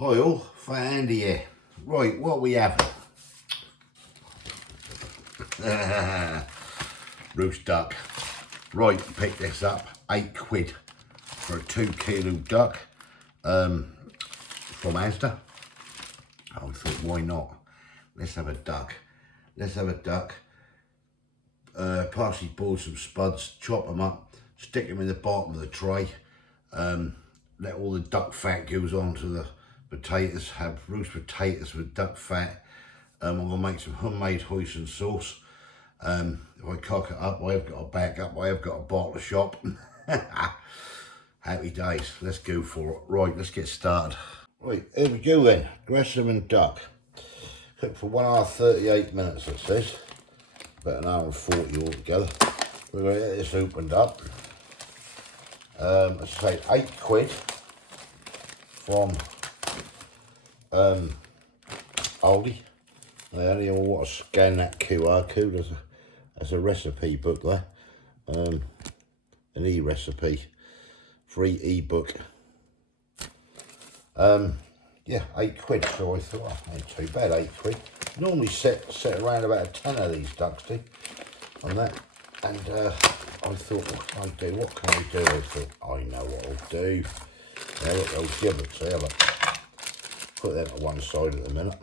Hi all, Fat Andy here. Right, what we having? Roast duck. Right, pick this up, £8 for a 2 kilo duck from Asda. I thought, why not? Let's have a duck. Partially boil some spuds, chop them up, stick them in the bottom of the tray. Let all the duck fat goes onto the potatoes. Have roast potatoes with duck fat. I'm gonna make some homemade hoisin sauce. If I cock it up, I have got a backup. I have got a bottle of shop. Happy days. Let's go for it. Right, let's get started. Right, here we go then. Gresham and duck. Cook for 1 hour 38 minutes, it says. About 1 hour and 40 altogether. We're going to get this opened up. Let's say £8 from Aldi. I only want to scan that QR code. There's a recipe book there. An e-recipe. Free e-book. Yeah, £8. So I thought, oh, ain't too bad, £8. Normally set around about a 10 of these ducks, see, on that. And I thought, what can I do? I thought, I know what I'll do. Now look, those giblets there, look. Put them to one side at the minute.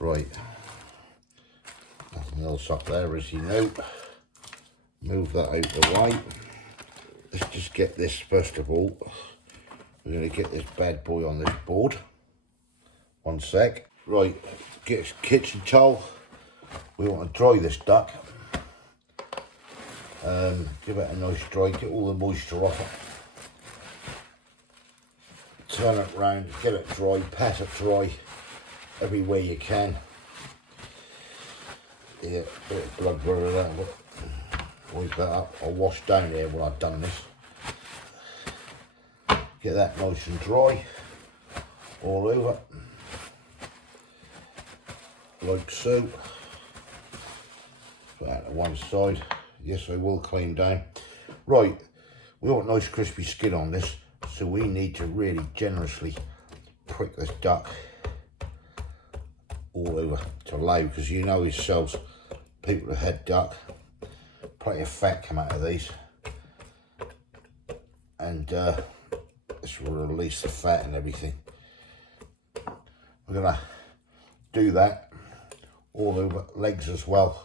Right. Nothing else up there, as you know. Move that out the way. Let's just get this first of all. We're going to get this bad boy on this board. 1 sec. Right, get a kitchen towel. We want to dry this duck. Give it a nice dry, get all the moisture off it. Turn it round, get it dry, pat it dry everywhere you can. Yeah, a bit of blood running that. Wipe that up. I'll wash down here when I've done this. Get that nice and dry all over, like so. Put that to one side. Yes, I will clean down. Right, we want nice crispy skin on this, so we need to really generously prick this duck all over to low, because you know yourselves, people that had duck, plenty of fat come out of these, and this will release the fat and everything. We're gonna do that all over legs as well.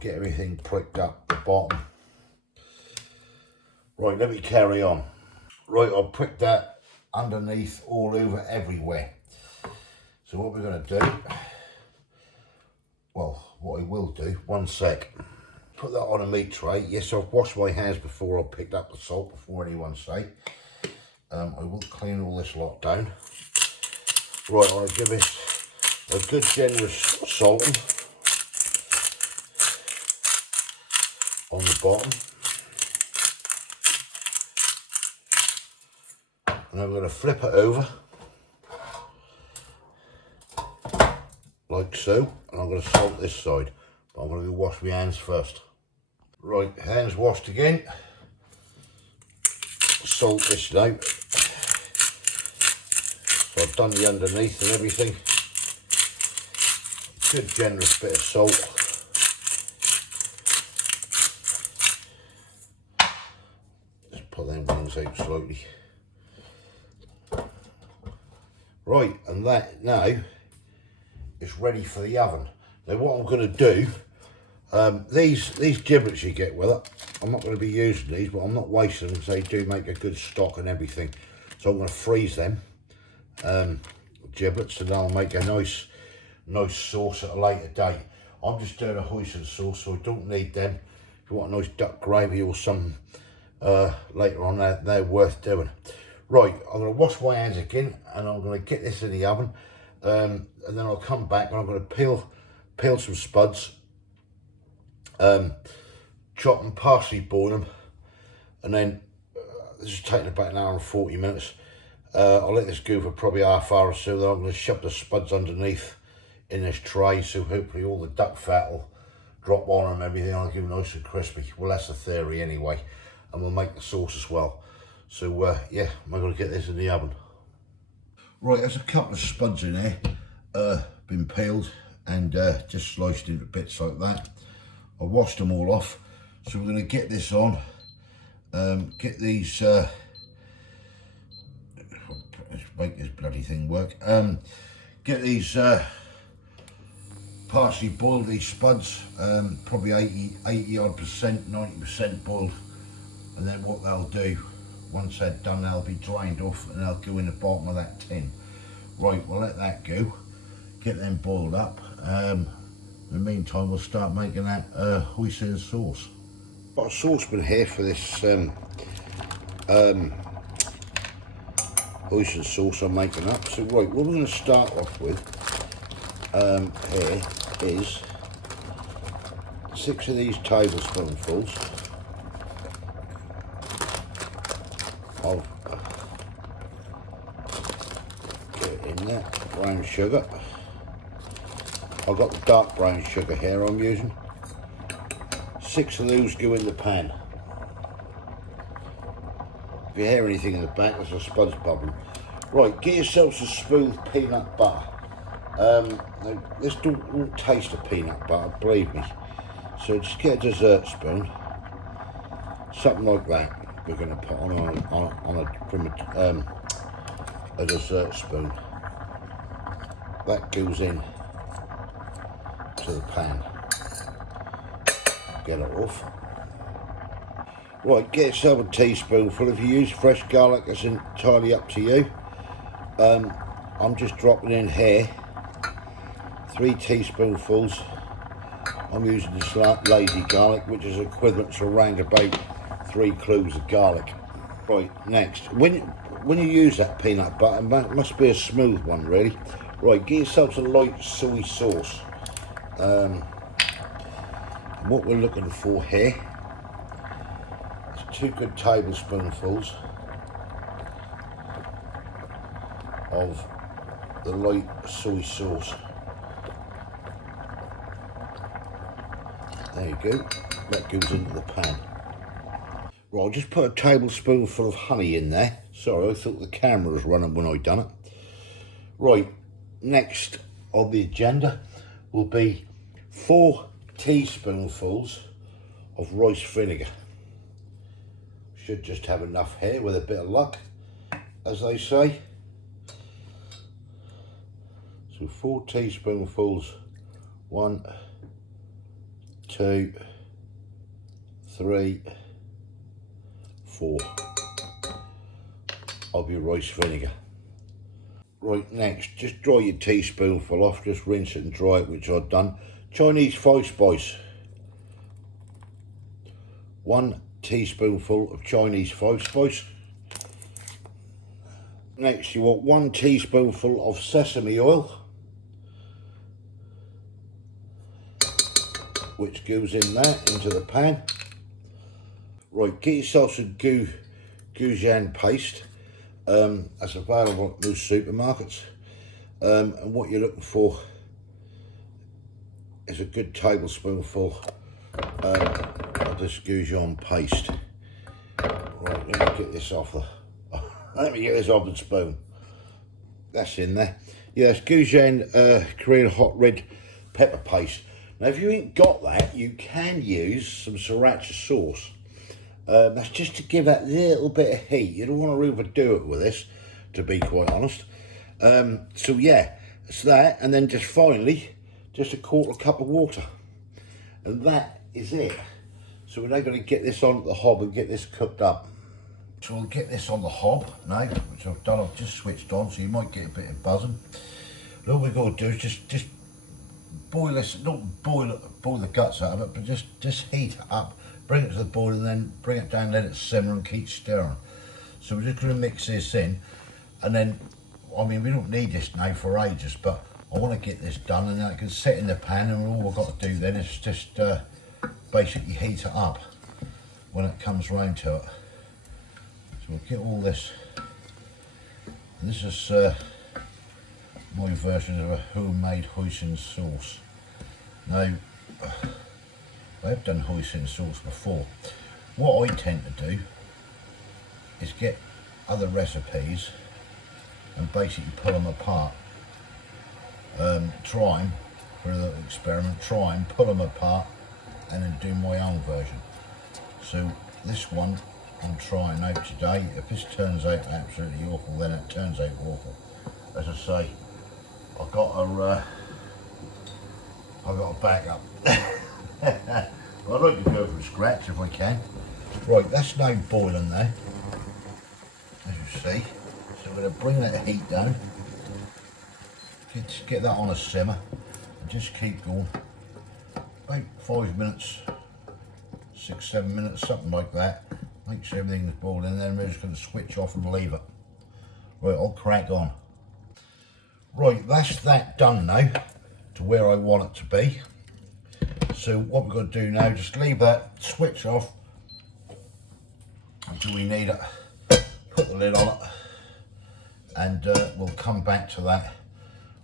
Get everything pricked up the bottom. Right, let me carry on. Right, I'll prick that underneath all over everywhere. So what we're gonna do, well, what I will do, 1 sec. Put that on a meat tray. Yes, I've washed my hands before I picked up the salt, before anyone say. I will clean all this lot down. Right, I'll give this a good generous salting on the bottom. And I'm going to flip it over like so, and I'm going to salt this side. But I'm going to wash my hands first. Right, hands washed again. Salt this now. So I've done the underneath and everything. Good generous bit of salt. Just put them wings out slowly. Right, and that now is ready for the oven. Now what I'm going to do, these giblets you get with it, I'm not going to be using these, but I'm not wasting them because they do make a good stock and everything. So I'm going to freeze them giblets, and then I'll make a nice sauce at a later date. I'm just doing a hoisin sauce, so I don't need them. If you want a nice duck gravy or something later on, they're worth doing. Right, I'm going to wash my hands again, and I'm going to get this in the oven, and then I'll come back and I'm going to peel some spuds, chop them, partially boil them, and then this is taking about 1 hour and 40 minutes. I'll let this go for probably half hour or so. Then I'm going to shove the spuds underneath in this tray, so hopefully all the duck fat will drop on and everything. I'll give it nice and crispy. Well, that's the theory anyway, and we'll make the sauce as well. So yeah, I'm going to get this in the oven. Right, there's a couple of spuds in there, been peeled and just sliced into bits like that. I washed them all off, so we're going to get this on, get these, let's make this bloody thing work, get these partially boiled, these spuds, probably 80 odd percent, 90% boiled, and then what they'll do, once they're done, they'll be drained off and they'll go in the bottom of that tin. Right, we'll let that go, get them boiled up. In the meantime, we'll start making that hoisin sauce. Got a saucepan here for this hoisin sauce I'm making up. So right, what we're going to start off with here is 6 of these tablespoonfuls of brown sugar. I've got the dark brown sugar here I'm using. 6 of those go in the pan. If you hear anything in the back, there's a spuds bubbling. Right, get yourselves a smooth peanut butter. Now, this don't taste of peanut butter, believe me. So just get a dessert spoon, something like that. We're going to put on a dessert spoon. That goes in to the pan. Get it off. Right, get yourself a teaspoonful. If you use fresh garlic, it's entirely up to you. I'm just dropping in here 3 teaspoonfuls. I'm using this lazy garlic, which is equivalent to around about 3 cloves of garlic. Right, next, when you use that peanut butter, it must be a smooth one, really. Right, get yourself a light soy sauce. What we're looking for here is 2 good tablespoonfuls of the light soy sauce. There you go, that goes into the pan. Right, I'll just put a tablespoonful of honey in there. Sorry, I thought the camera was running when I done it. Right, next on the agenda will be 4 teaspoonfuls of rice vinegar. Should just have enough here with a bit of luck, as they say. So 4 teaspoonfuls, 1, 2, 3, 4 of your rice vinegar. Right, next, just dry your teaspoonful off, just rinse it and dry it, which I've done. Chinese 5 spice. 1 teaspoonful of Chinese 5 spice. Next, you want 1 teaspoonful of sesame oil, which goes in there into the pan. Right, get yourself some goujane paste. That's available at most supermarkets. And what you're looking for is a good tablespoonful of this goujane paste. Right, let me get this off the spoon. That's in there. Yeah, it's goujane Korean hot red pepper paste. Now, if you ain't got that, you can use some sriracha sauce. That's just to give that little bit of heat. You don't want to overdo it with this, to be quite honest. So yeah, it's that, and then just finally, just a 1/4 cup of water. And that is it. So we're now going to get this on the hob and get this cooked up. So we'll get this on the hob now, which I've done. I've just switched on, so you might get a bit of buzzing. And all we've got to do is just boil this, not boil the guts out of it, but just heat it up. Bring it to the boil and then bring it down, let it simmer and keep stirring. So we're just going to mix this in, and then, I mean, we don't need this now for ages, but I want to get this done, and then I can set in the pan, and all we've got to do then is just basically heat it up when it comes round to it. So we'll get all this, and this is my version of a homemade hoisin sauce. Now, I've done hoisin sauce before. What I tend to do is get other recipes and basically pull them apart. Try them for a little experiment, try and pull them apart and then do my own version. So this one I'm trying out today. If this turns out absolutely awful, then it turns out awful. As I say, I've got a backup. I'd like to go from scratch if I can. Right, that's now boiling there, as you see. So I'm going to bring that heat down, get that on a simmer, and just keep going. About 5 minutes, 6-7 minutes, something like that. Make sure everything's boiling, then we're just going to switch off and leave it. Right, I'll crack on. Right, that's that done now to where I want it to be. So what we're going to do now, just leave that, switch off until we need it, put the lid on it, and we'll come back to that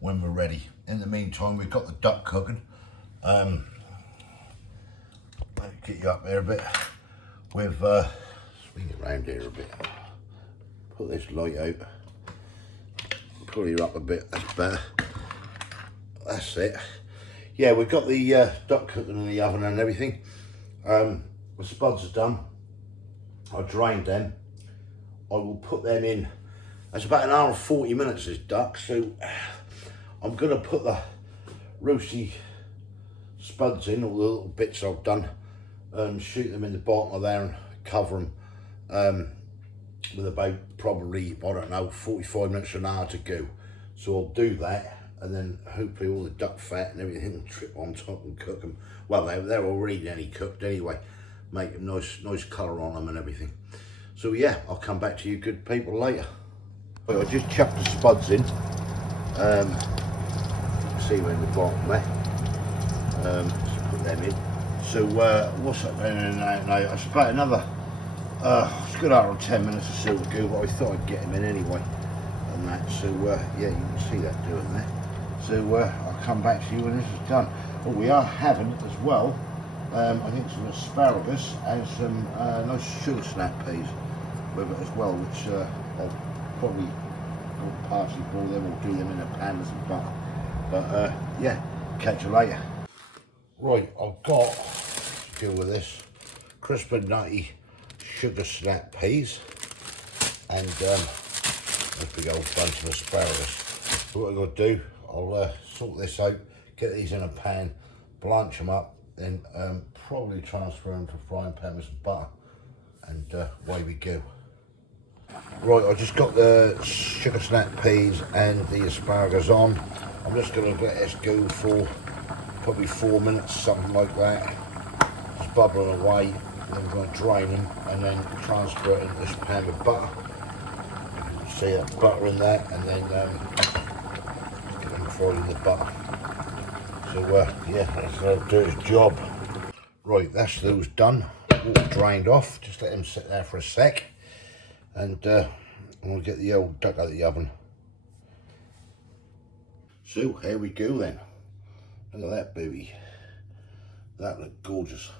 when we're ready. In the meantime, we've got the duck cooking. Let me get you up there a bit. We've swing it around here a bit. Put this light out. Pull you up a bit. That's better. That's it. Yeah, we've got the duck cooking in the oven and everything. The spuds are done. I drained them. I will put them in. It's about 1 hour and 40 minutes, this duck. So I'm going to put the roasty spuds in, all the little bits I've done, and shoot them in the bottom of there and cover them with about probably, I don't know, 45 minutes to an hour to go. So I'll do that, and then hopefully all the duck fat and everything will trip on top and cook them. Well, they're already nearly cooked anyway. Make a nice colour on them and everything. So yeah, I'll come back to you good people later. I just chucked the spuds in. See we're in the bottom there. Just put them in. So what's up now? It's about another it's a good hour or 10 minutes or so to go, but I thought I'd get them in anyway and that. So yeah, you can see that doing there. So I'll come back to you when this is done. What we are having as well, I think some asparagus and some nice sugar snap peas with it as well, which I'll probably partially boil them or do them in a pan with some butter. But yeah, catch you later. Right, I've got to deal with this crisp and nutty sugar snap peas and a big old bunch of asparagus. So what I'm going to do, I'll sort this out, get these in a pan, blanch them up, then probably transfer them to a frying pan with some butter, and away we go. Right, I just got the sugar snap peas and the asparagus on. I'm just going to let this go for probably 4 minutes, something like that. Just bubbling away. Then we're going to drain them and then transfer it into this pan with butter. You can see that butter in there, and then get them fried in the butter. So yeah, that'll do its job. Right, that's those done. Water drained off. Just let them sit there for a sec, and we'll get the old duck out of the oven. So here we go then. Look at that baby. That looked gorgeous.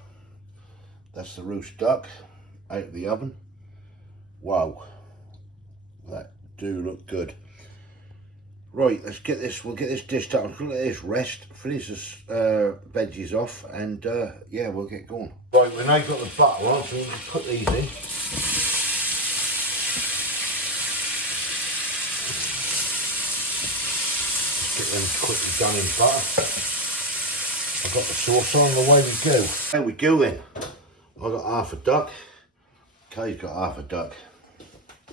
That's the roast duck out of the oven. Wow, that do look good. Right, let's get this. We'll get this dished up. We'll let this rest. Finish this veggies off, and yeah, we'll get going. Right, we've now got the butter on, so we can put these in. Get them quickly done in butter. I've got the sauce on, the way we go. There we go then. I've got half a duck. Kay's got half a duck.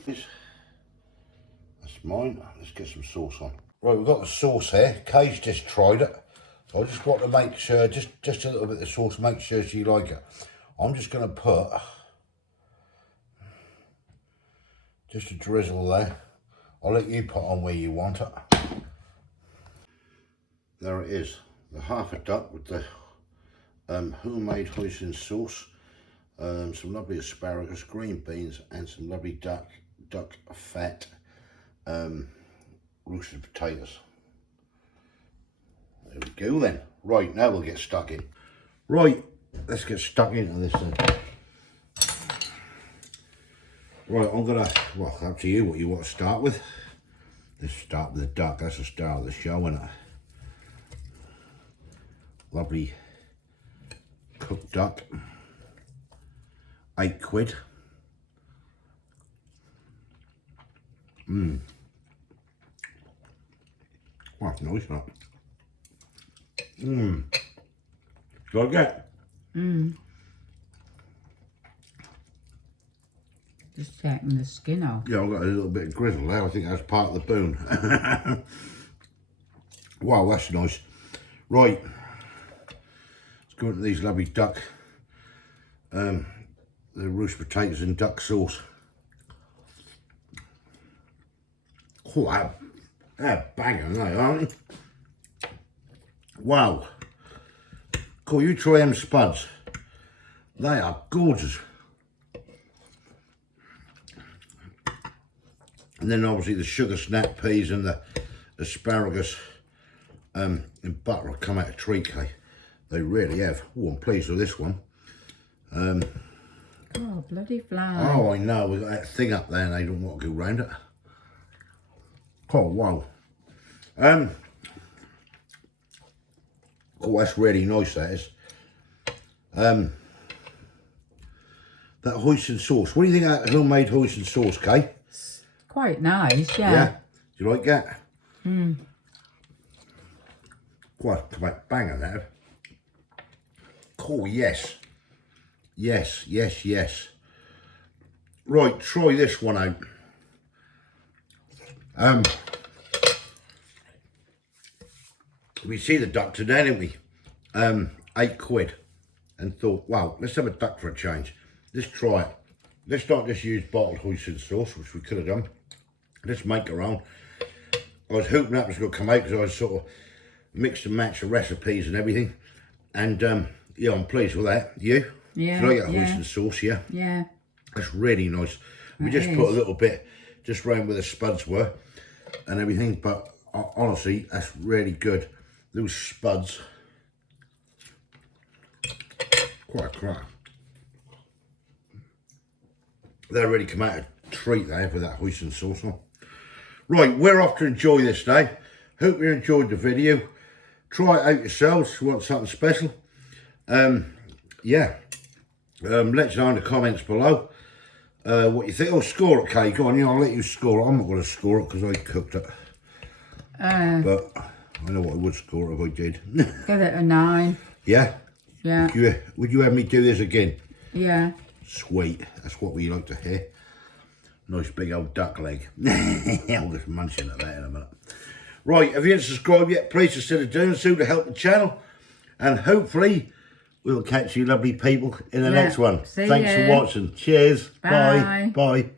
That's mine. Let's get some sauce on. Right, we've got the sauce here. Kay's just tried it. So I just want to make sure, just a little bit of sauce, make sure she like it. I'm just going to put just a drizzle there. I'll let you put on where you want it. There it is, the half a duck with the homemade hoisin sauce, some lovely asparagus, green beans, and some lovely duck fat, roasted potatoes. There we go then. Right, now we'll get stuck in. Right, let's get stuck into this then. Right, I'm gonna, well, up to you what you want to start with. Let's start with the duck. That's the start of the show, isn't it? Lovely cooked duck. £8. Oh, that's nice, that. Like that. Just taking the skin off. Yeah, I've got a little bit of grizzle there. I think that's part of the bone. Wow, that's nice. Right. Let's go into these lovely duck. The roast potatoes and duck sauce. Oh, they're banging, they aren't they? Wow. Cool, you try them spuds. They are gorgeous. And then obviously the sugar snap peas and the asparagus and butter will come out a treat, okay? They really have. Oh, I'm pleased with this one. Oh, bloody fly. Oh, I know. We've got that thing up there and they don't want to go round it. Oh, wow. Oh, that's really nice, that is. That hoisin sauce. What do you think of that homemade hoisin sauce, Kay? Quite nice, yeah. Yeah? Do you like that? Quite come out banging that. Oh, yes. Yes, yes, yes. Right, try this one out. We see the duck today, didn't we? £8. And thought, wow, let's have a duck for a change. Let's try it. Let's not just use bottled hoisin sauce, which we could have done. Let's make our own. I was hoping that was going to come out because I was sort of mixed and matched the recipes and everything. And yeah, I'm pleased with that. You? Yeah. Do you like that hoisin sauce, yeah? Yeah. That's really nice. We just put a little bit just round where the spuds were and everything, but honestly, that's really good. Those spuds, quite a crack. They really come out a treat there with that hoisin sauce on. Right, we're off to enjoy this day. Hope you enjoyed the video. Try it out yourselves if you want something special. Yeah. Let us know in the comments below what you think. Oh, score it, Kay. Go on, yeah, I'll let you score it. I'm not going to score it because I cooked it. But I know what I would score if I did. Give it a 9. Yeah? Yeah. Would you have me do this again? Yeah. Sweet. That's what we like to hear. Nice big old duck leg. I'll just munching at that in a minute. Right, if you haven't subscribed yet, please consider doing so to help the channel. And hopefully, we'll catch you lovely people in the next one. Thanks for watching. Cheers. Bye. Bye. Bye.